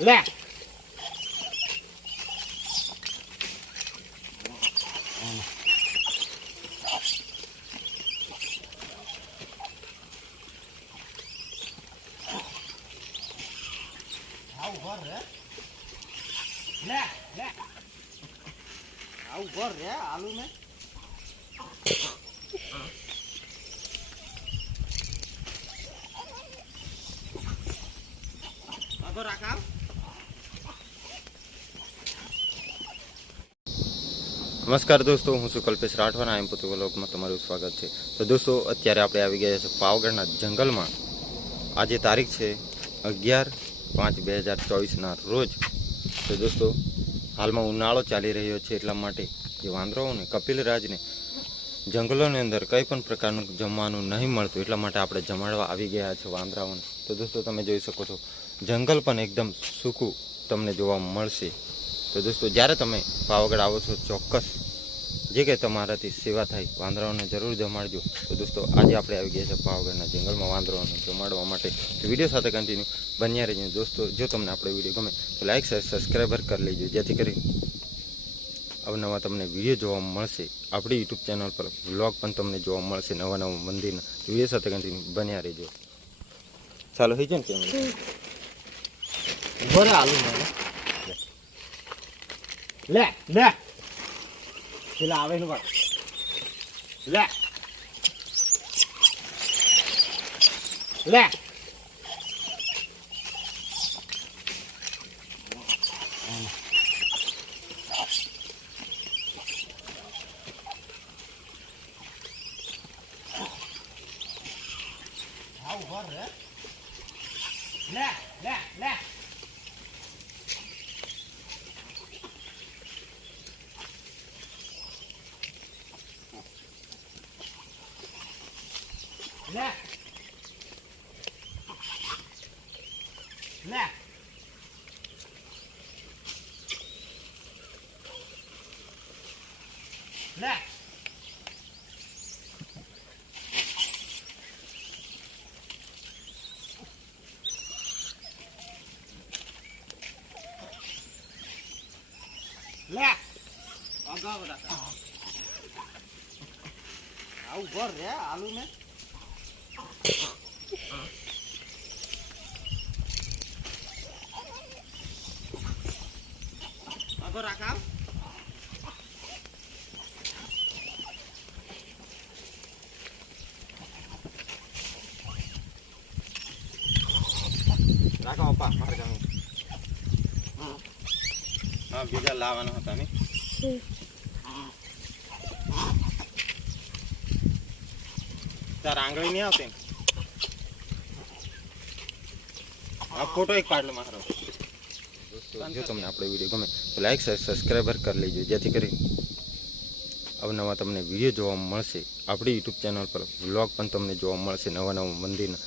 લે. ઘર રે આલુ ને આગો રાખાવ નમસ્કાર દોસ્તો, હું છું કલ્પેશ રાઠવાના. એમ પોતે વ્લોગમાં તમારું સ્વાગત છે. તો દોસ્તો, અત્યારે આપણે આવી ગયા છે પાવગઢના જંગલમાં. આજે તારીખ છે અગિયાર પાંચ બે હજાર ચોવીસના રોજ. તો દોસ્તો, હાલમાં ઉનાળો ચાલી રહ્યો છે એટલા માટે જે વાંદરાઓને કપિલરાજને જંગલોની અંદર કંઈ પણ પ્રકારનું જમવાનું નહીં મળતું એટલા માટે આપણે જમાડવા આવી ગયા છે વાંદરાઓને. તો દોસ્તો, તમે જોઈ શકો છો, જંગલ પણ એકદમ સૂકું તમને જોવા મળશે. તો દોસ્તો, જ્યારે તમે પાવાગઢ આવો છો ચોક્કસ જે કંઈ તમારાથી સેવા થાય, વાંદરાઓને જરૂર જમાડજો. તો દોસ્તો, આજે આપણે આવી ગયા છે પાવાગઢના જંગલમાં વાંદરાઓને જમાડવા માટે. વીડિયો સાથે કન્ટિન્યુ બન્યા રહીને દોસ્તો, જો તમને આપણો વીડિયો ગમે, તો લાઇક શેર સબસ્ક્રાઈબર કરી લેજો. જેથી કરી અવનવા તમને વીડિયો જોવા મળશે. આપણી યુટ્યુબ ચેનલ પર વ્લોગ પણ તમને જોવા મળશે. નવા નવા મંદિરના વીડિયો સાથે કન્ટિન્યુ બન્યા રહેજો. ચાલો થઈ જાય ને કેમ ઊભો રે આલુ ને લે લે પેલા આવે એનું કાઢ. લે લે આવું લે લે લે લે અગાઉ રાખા આવું ઘર રે આલુ ને Apa? Mari kamu. Ah, biarlah lawan hutan ni. Hmm. તાર આંગળી નહીં આવતી. ફોટો એક પાડલો મારો. જો તમને આપણો વીડિયો ગમે, તો લાઈક સબસ્ક્રાઈબર કરી લેજો, જેથી કરી અવનવા તમને વીડિયો જોવા મળશે. આપણી યુટ્યુબ ચેનલ પર વ્લોગ પણ તમને જોવા મળશે નવા નવા મંદિરના